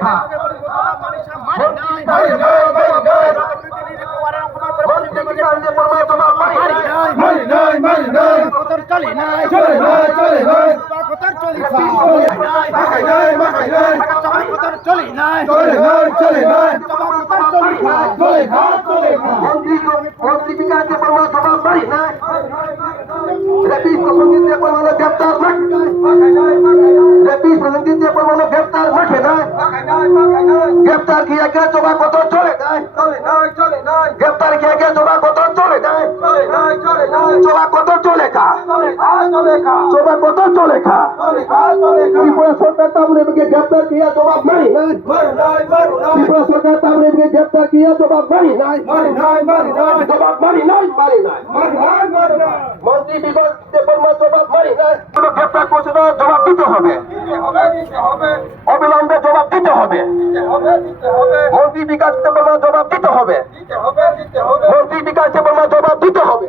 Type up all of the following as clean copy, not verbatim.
খা গ্রেপ্তার কিয়া কে জমা কত চলে যায় গ্রেপ্তার কিয়া কে জমা কত চলে যায় জমা কত চলে খা জমা কত চলে খা ত্রিপুরা সরকার তামরেকে গ্রেপ্তার কিয়া জবাব নাই ত্রিপুরা সরকার তামরেকে গ্রেপ্তার কিয়া জবাব নাই জবাব মারি নাই মন্ত্রী বিগত দেববর্মা জবাব মারি নাই গ্রেপ্তার করছে না জবাব দিতে হবে অবিলম্বে জবাব দিতে হবে মন্ত্রী বিকাশ দেববর্মা জবাব দিতে হবে মন্ত্রী বিকাশ দেববর্মা জবাব দিতে হবে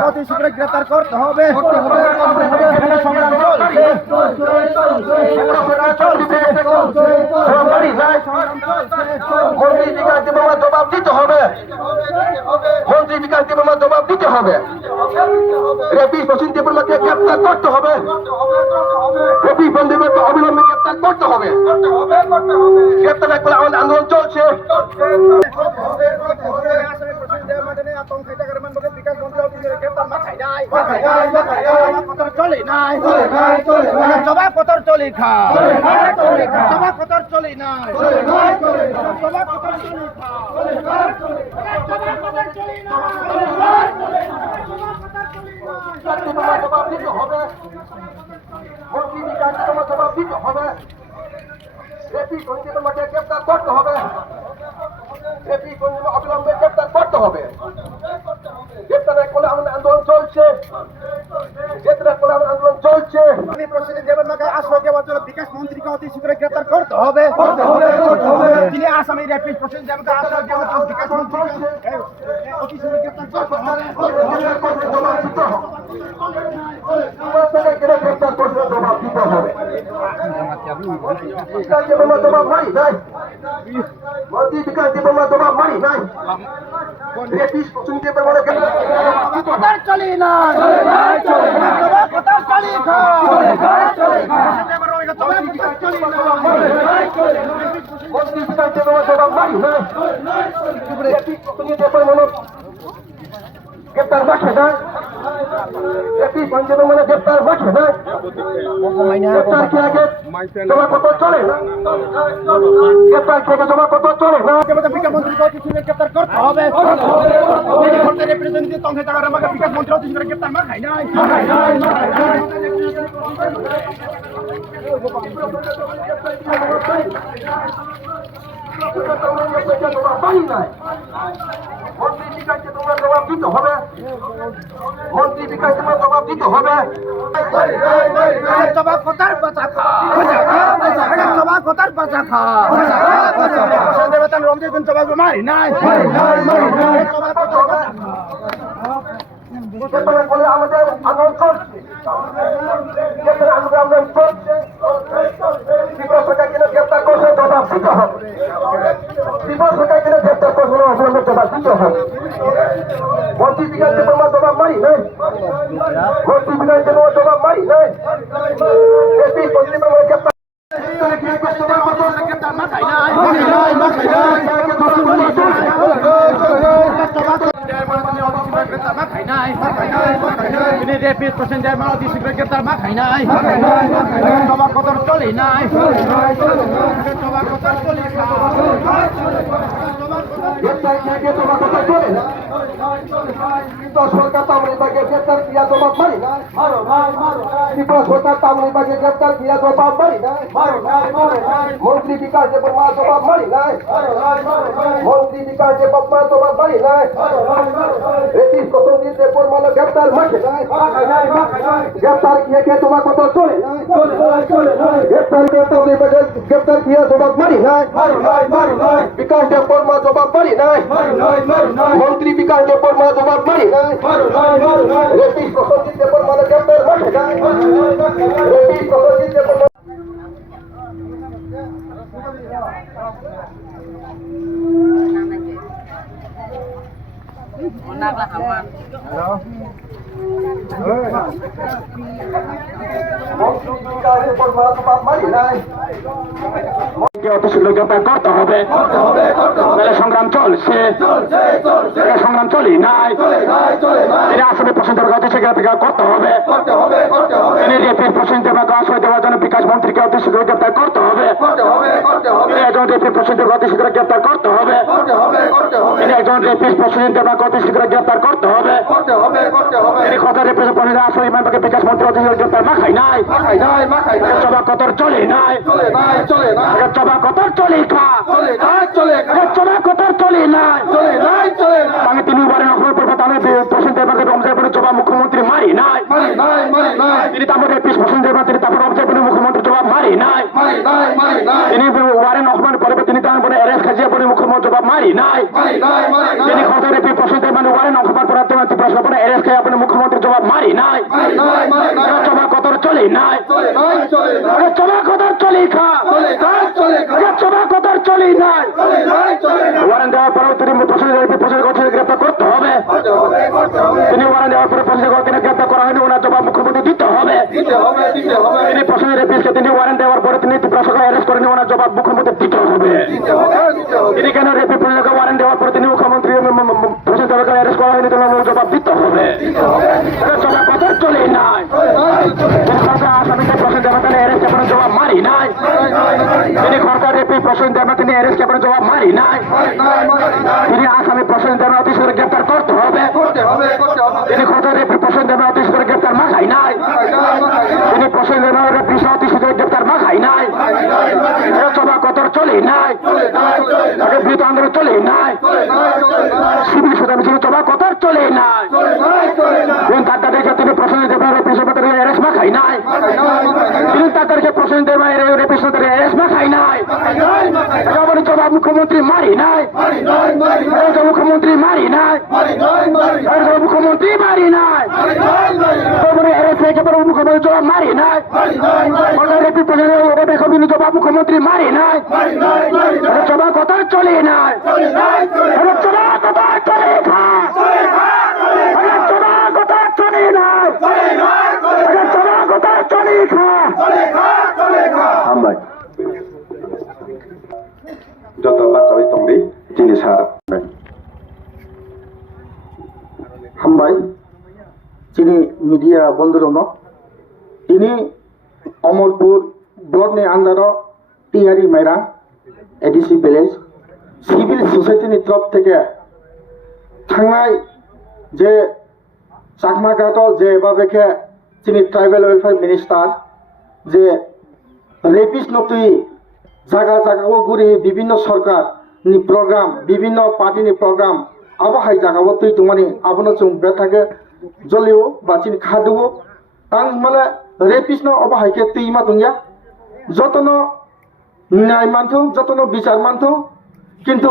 অতি শীঘ্র গ্রেপ্তার করতে হবে সংগ্রাম মন্ত্রী বিকাশ দেববর্মা জবাব দিতে হবে মন্ত্রী বিকাশ দেববর্মা জবাব দিতে হবে রেপি প্রসেন দেববর্মাকে গ্রেপ্তার করতে হবে রেপি বন্ধুদেরকে অবিলম্বে গ্রেপ্তার করতে হবে গ্রেপ্তার না করলে আমাদের আন্দোলন চলছে জবাব কতর চলি খা জবাব কতর চলি নাই জবাব কতর চলি খা জবাব দিতে হবে মন্ত্রী বিকাশ দেববর্মা জবাব দিতে হবে রেপি প্রসেন দেববর্মাকে গ্রেপ্তার করতে হবে রেপি অবিলম্বে গ্রেপ্তার করতে হবে গ্রেপ্তার না করলে আমাদের আন্দোলন চলছে আমি প্রেসিডেন্ট দেববর্মাকে আশ্রয় দেওয়ার জন্য বিকাশ মন্ত্রীকে অতি শীঘ্র গ্রেপ্তার করতে হবে তিনি আসামি রেপিড প্রেসিডেন্ট দেববর্মাকে আশ্রয় দেওয়ার জন্য বিকাশ মন্ত্রীকে অতি শীঘ্র গ্রেপ্তার করতে হবে মন্ত্রী বিকাশ দেববর্মা জবাব মারি নাই রেপিস শুনতে পারবো না কতার চলি না কতার চলি খা মন্ত্রী বিকাশ দেববর্মা জবাব মারি নাই রেপিস শুনতে পারবো না গ্রেপ্তার মাঠে না রেপিস দেববর্মা গ্রেপ্তার মাঠে না গ্রেপ্তার কি আগে জমা কত চলে না গ্রেপ্তার কি আগে জমা কত চলে না বিকাশ মন্ত্রীকে অতি শীঘ্র গ্রেপ্তার করতে হবে রিপ্রেজেন্টেটিভ তংহে টাকার আমাকে বিকাশ মন্ত্রী অতি শীঘ্র গ্রেপ্তার মার খাই নাই মন্ত্রী বিকাশকে তোমার জবাব দিতে হবে মন্ত্রী বিকাশ তোমার জবাব দিতে হবে জবাব কতার বাঁচা খা জবাব কতার বাঁচা খা দেবতান রমজান জবাব মারি নাই আমাদের আন্দোলন চলছে আন্দোলন চলছে গ্রেপ্তার করছে জবাব দিতে হবে গ্রেপ্তার করছে জবাব দিতে হবে মন্ত্রী বিকাশ দেববর্মা জবাব মারি নাই মন্ত্রী বিকাশ দেববর্মা জবাব মারি নাই এসপি মন্ত্রী গ্রেপ্তার রেপিড প্রেসিডেন্ট দেববর্মা অতি শীঘ্র গ্রেপ্তার মা খাই নাই জবাব কতর চলি নাই জবাব কতর চলি সরকার তামরিবাগে গ্রেপ্তার কিয়া জবাব মারি না ত্রিপুরা সরকার তামরিবাগে গ্রেপ্তার কিয়া জবাব মারি না মন্ত্রী বিকাশ দেববর্মা জবাব মারি নাই মন্ত্রী বিকাশ দেববর্মা জবাব মারি নাই রেপিস প্রসেনজিৎ দেববর্মা গ্রেপ্তার মাঠে নাই গ্রেপ্তার কিয়া কে জমা কত চলে গ্রেপ্তার তামরিবাগে গ্রেপ্তার কিয়া জবাব মারি নাই বিকাশ দেববর্মা জবাব মারি নাই মন্ত্রী বিকাশ দেববর্মা জবাব মারি নাই রেপিস প্রসেনজিৎ দেববর্মা গ্রেপ্তার মাঠে নাই মন্ত্রী বিকাশের পর মা জবাব মানি নাই অতি শীঘ্র গ্রেপ্তার করতে হবে মেলা সংগ্রাম চলছে সংগ্রাম চলি নাই তিনি আসামে প্রশাসনের অতি শীঘ্র গ্রেপ্তার করতে হবে তিনি রেপির প্রশাসনকে আশ্রয় দেওয়ার জন্য বিকাশ মন্ত্রীকে অতি শীঘ্র গ্রেপ্তার করতে হবে তিনি একজন রেপির প্রশাসনকে অতি শীঘ্র গ্রেপ্তার করতে হবে তিনি একজন রেপির প্রশাসনকে অতি শীঘ্র গ্রেপ্তার করতে হবে তিনি কথা রেপির প্রশাসনের আশ্রয় ইমানকে বিকাশ মন্ত্রী অতি শীঘ্র গ্রেপ্তার মাখাই নাই সভা কতর চলে নাই সভা কতর চলে খা সভা কতর চলে নাই আমি তিনি বারে নকল করবো তাহলে প্রশাসন দেবাকে রমজান জবাব মুখ্যমন্ত্রী মারি নাই তিনি তারপরে রেপিস প্রশাসন দেবা তিনি তারপর রমজান মুখ্যমন্ত্রী জবাব মারি নাই তিনি ওয়ারেন রহমান পরে তিনি তারপরে এরেস খাজিয়া পরে মুখ্যমন্ত্রী জবাব মারি নাই তিনি কথা রেপি প্রশাসন দেবা ওয়ারেন রহমান পরে প্রশ্ন করে এরেস খাই আপনি মুখ্যমন্ত্রী জবাব মারি নাই সভা কতর চলে নাই সভা কতর চলে খা সভা কতর চলে নাই ওয়ারেন দেওয়ার পরেও তিনি প্রশাসন গ্রেপ্তার করতে হবে তিনি ওয়ারেন দেওয়ার পরে প্রশাসন তিনি গ্রেপ্তার করা হয়নি ওনার জবাব মুখ্যমন্ত্রী দিতে হবে তিনি প্রশাসনের রেপিসকে তিনি ওয়ারেন্ট দেওয়ার পরে তিনি প্রশাসন অ্যারেস্ট করেন ওনার জবাব মুখ্যমন্ত্রী দিতে হবে তিনি কেন রেপি প্রশাসনকে ওয়ারেন্ট দেওয়ার পরে তিনি মুখ্যমন্ত্রী প্রশাসন অ্যারেস্ট করা হয়নি তাহলে জবাব দিতে হবে জবাব কত চলে নাই আসামিকে প্রশাসন দেওয়া তাহলে অ্যারেস্ট আপনার জবাব মারি নাই তিনি সরকার রেপি প্রশাসন দেওয়া তিনি অ্যারেস্ট আপনার জবাব মারি নাই তিনি আসামি প্রশাসন দেওয়া অতি শীঘ্র গ্রেপ্তার করতে হবে তিনি সরকার রেপি প্রশাসন দেওয়া অতি শীঘ্র গ্রেপ্তার মাখাই নাই তিনি প্রশাসন দেওয়া রেপি অতি শীঘ্র গ্রেপ্তার মাখাই নাই সভা কতর চলে নাই বৃহৎ আন্দোলন চলে নাই সিভিল সোসাইটি ছিল সভা কতর চলে নাই তার তাদেরকে তিনি প্রশাসন দেওয়া রেপি অ্যারেস্ট মাখাই নাই তিনি তাদেরকে প্রশাসন দেওয়া রেপি অ্যারেস্ট মাখাই নাই জবাব মুখ্যমন্ত্রী মারি নাই মুখ্যমন্ত্রী মারি নাই মুখ্যমন্ত্রী মারি নাই মুখ্যমন্ত্রী জবাব মারি নাই জবাব মুখ্যমন্ত্রী মারি নাই সভা কথা চলে নাই সভা কথা চলে সভা কথা চলে নাই সভা কথা চলে যত বাচ্চা তংদি তিনি সার হামবাই যিনি মিডিয়া বন্ধুরন তিনি अमरपुर ब्लक ने आंडार टियारी मायरा एडिसी विलेज सिविल सोसाइटी तरफ থেকে थांनाय जे चाकमाघाट जे बाबेखे যিনি ट्राइबल वेलफेयर मिनिस्टार जे रेपिस नक्ति जागा जागाओ गुरि विभिन्न सरकार नि प्रोग्राम विभिन्न पार्टी नि प्रोग्राम अब हाय जागाओ तै तुमानि आबनो जों बेथागे जलियो बाचिन खादुओ आं माले रेपिस न अब हायके तैमा दुनिया जतनो न्याय मानथो जतनो বিচার मानथो किन्तु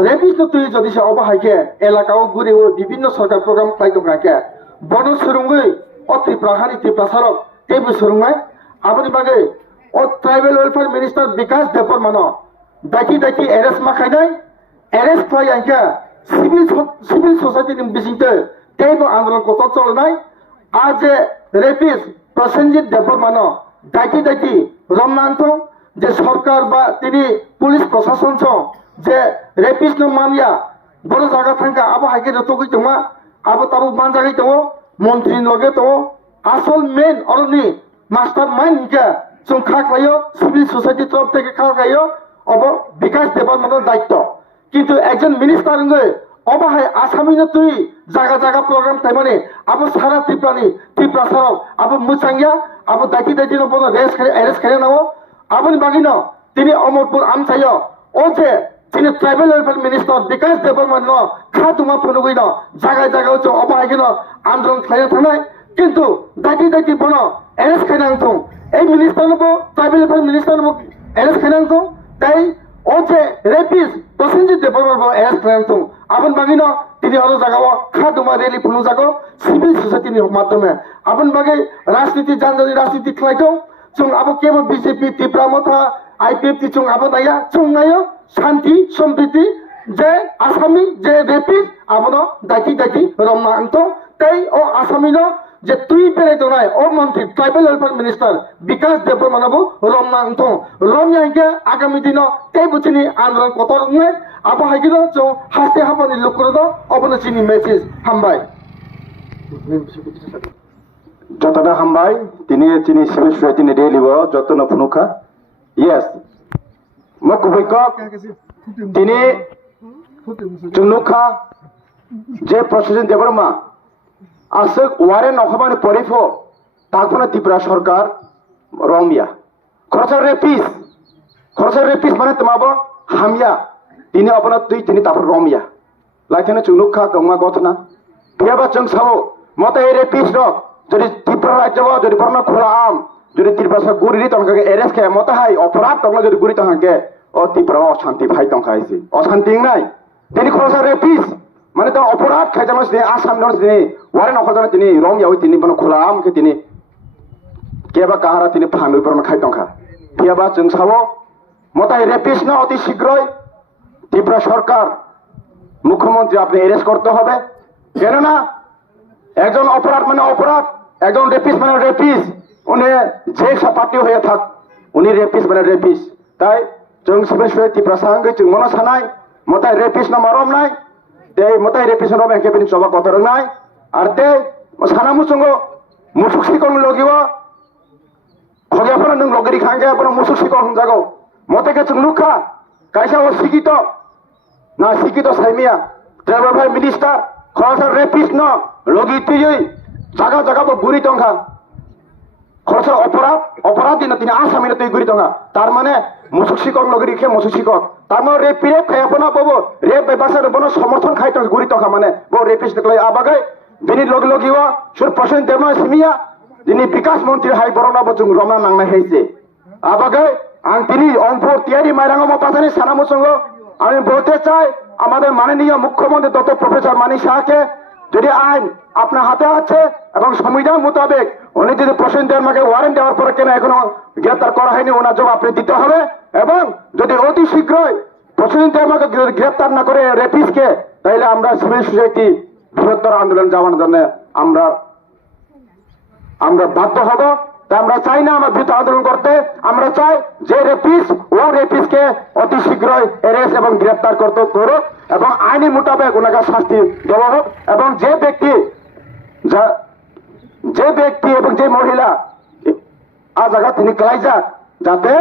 रेपिस न तै जदि से अब हायके एलाकाओ गुरिओ विभिन्न सरकार प्रोग्राम खाइतो गाके बन सुरुंगै अति प्रहारी ति प्रसारक तेबु सुरुंगाय आबनि बागे ओ ट्राइबल वेलफेयर मिनिस्टर विकास देपर मानो दाखि दाखि एरेस्ट माखायनाय एरेस्ट खायआंके सिविल सोसाइटी नि बिसिंते तेबु आंदोलन को चलनाय आज रेपिस प्रसेनजित देपर मानो दाखि दाखि रमनांथो जे सरकार बा तिनी पुलिस प्रशासन छ जे रेपिस न मानिया बड़ जागा थांका आबो हाइके रतोगै तमा आबो ताबो मान जागै तो मंत्री लगे तो आसल मेन अरनि मास्टर माइंड के जों खाखलायो सिविल सोसाइटी तरफ থেকে खाखलायो अब विकास देबर मानो दायित्व किन्तु एकजन मिनिस्टार गे अबहाय आसामिनो तुई जागा जागा प्रोग्राम थाइमाने अब सारा त्रिपुरा साराव अब मुचांगिया अब दायित्व दायित्व बनो एरेस्ट खाया नाओ आबनि बागिनो तिनी अमरपुर आमचायो ओ जे तिनी ट्राइबल वेलफेयर मिनिस्टर विकास देबर मानो खातुमा फनुगैनो जागा जागा जो अबहायगिनो आंदोलन खाया थानाय किन्तु दायित्व दायित्व बनो एरेस्ट खायनांथों এই মিনিস্টারবো ট্রাইবেল वेलफेयर मिनिस्टारबो एरेस्ट खायनांथों তাই ও যে রেপিস প্রসেনজিত দেববর্মা এরেস্ট খায়নাंथों आबन बागिनो तिनी अरु जागाओ खादुमा रेली फुनु जागो सिविल सोसाइटी नि माध्यमे आबन बागे राजनीति जानजानि राजनीति खायथों जों आबो केबो बीजेपी त्रिपुरा मथा आईपीएफ ति जों आबो नाया जों नायो शांति सम्प्रीति जे आसामी जे रेपिस आबनो दायित्व दायित्व रमनांथों tei o asamino যে তুই পেরে তো নাই ও মন্ত্রী ট্রাইবেল ওয়েলফেয়ার মিনিস্টার বিকাশ দেববর্মা রমনা অংথং রমনাকে আগামী দিন তে বুচিনি আন্দোলন কত নয় আবহাওয়া যে হাসতে হাবানি লোকগুলো অবন চিনি মেসেজ হামবাই যতটা হামবাই তিনি চিনি সিভিল তিনি রেলিব যতন ফুনুখা ইয়েস মকুবৈক তিনি চুনুখা যে প্রশাসন দেবর্মা আসক ওয়ারে নখবানি পরিফ তাকফনা ত্রিপুরা সরকার রমিয়া খরচার রেপিস মানে তোমাবো হামিয়া তিনি অপনা তুই তিনি তারপর রমিয়া লাইখানে চুনুখা গমা গথনা বিয়াবা চং সাবো মতে এই রেপিস রক যদি ত্রিপুরা রাজ্য যদি বর্ণ খোলা আম যদি ত্রিপুরা গুড়ি তনকাকে এরেস খায় মতে হাই অপরাধ তংলা যদি গুড়ি তংকাকে ও ত্রিপুরা অশান্তি ভাই তংকাইছি অশান্তি নাই তিনি খরচার রেপিস মানে তো অপরাধ খাইজানো তিনি আসাম তিনি ওয়ারে নখজানো তিনি রমিয়া তিনি বন খোলা আমকে তিনি কেবা কাহারা তিনি ফানুই পরম খাই তংখা বিয়াবা চং সাবো মতাই রেপিস না অতি শীঘ্রই ত্রিপুরা সরকার মুখ্যমন্ত্রী আপনি এরেস্ট করতে হবে কেননা একজন অপরাধ মানে অপরাধ একজন রেপিস মানে রেপিস উনি যে পার্টি হয়ে থাক উনি রেপিস মানে রেপিস তাই जों सिबिल ত্রিপুরা সাংগে जों মনে সানাই মতাই রেপিস না মারম নাই তে মতাই রেপিস না বেকে পিন সবা কথা রংনাই আর তে সানামু সঙ্গ মুসুক সিকং লগিব খগিয়াফানা নং লগরি খাঙ্গে আপনা মুসুক সিকং হংজাগো মতেকে जों লুখা কাইসা ও শিক্ষিত না শিক্ষিত সাইমিয়া ট্রাইবেল ভাই মিনিস্টার খরচার রেপিস ন লগি তুই জায়গা জায়গা গুড়ি টঙ্কা খরচার অপরাধ দিন তিনি আসামিনে তুই গুড়ি টঙ্কা তার মানে মুসুক শিকক লগি খে মুসুক শিকক তার মানে রেপ খাইয়াপনা পাবো রেপ বেবাসার বন সমর্থন খাইতো গুড়ি টঙ্কা মানে বো রেপিস দেখলে আবাগাই বিনি লগিব সুর প্রসেন দেমা সিমিয়া যিনি বিকাশ মন্ত্রী হাই বরনা বচুং রমনা নাংনা হয়েছে আবাগাই আং তিনি অঙ্কুর তিয়ারি মাইরাঙ্গ পাশানি সানামু সঙ্গ আমি বলতে চাই আমাদের মাননীয় মুখ্যমন্ত্রী ডক্টর প্রফেসর মানি শাহকে যদি আইন আপনার হাতে আছে এবং সংবিধান মোতাবেক উনি যদি প্রসেন দেওয়ার ওয়ারেন্ট দেওয়ার পরে কেন এখনো গ্রেপ্তার করা হয়নি ওনার জবাব আপনি দিতে হবে এবং যদি অতি শীঘ্রই প্রসেন দেওয়ার গ্রেপ্তার না করে রেপিসকে তাহলে আমরা সিভিল সোসাইটি বৃহত্তর আন্দোলন যাওয়ার জন্য আমরা বাধ্য হব তাই আমরা চাই না আমার বিরুদ্ধে আন্দোলন করতে আমরা চাই যে রেপিস ও রেপিসকে অতি শীঘ্রই এরেস্ট এবং গ্রেপ্তার করতে করুক এবং আইনি মোতাবেক ওনাকে শাস্তি দেওয়া হোক এবং যে ব্যক্তি এবং যে মহিলা আজ জায়গা তিনি ক্লাইজাক যাতে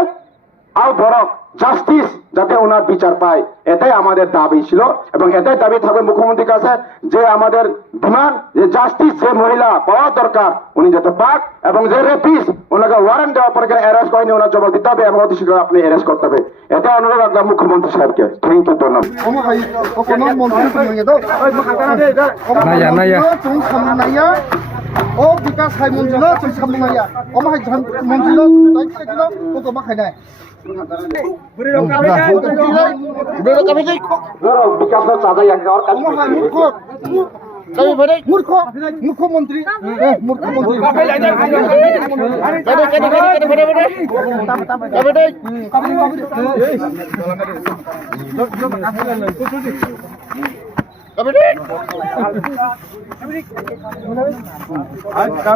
আও বরক জাস্টিস যাতে ওনার বিচার পায় এটাই আমাদের দাবি ছিল এবং এটাই দাবি থাকবে মুখ্যমন্ত্রীর কাছে যে আমাদের ডিমান্ড যে জাস্টিস যে মহিলা পাওয়া দরকার উনি যাতে পাক এবং যে রেপিস ওনাকে ওয়ারেন্ট দেওয়ার পরে অ্যারেস্ট করেনি ওনার জবাব দিতে হবে এবং অতি শীঘ্র আপনি অ্যারেস্ট করতে হবে এটা অনুরোধ রাখলাম মুখ্যমন্ত্রী সাহেবকে থ্যাংক ইউ ধন্যবাদ ও বিকাশ হাই মন্ত্রী जों সামনাইয়া ও মাই মন্ত্রী তাইছিলো তো মাখাইনাই বিকাশ চাঁদাই এক আর কাজ মুখ্যমন্ত্রী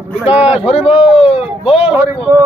বিকাশ হরিবল বল হরিবল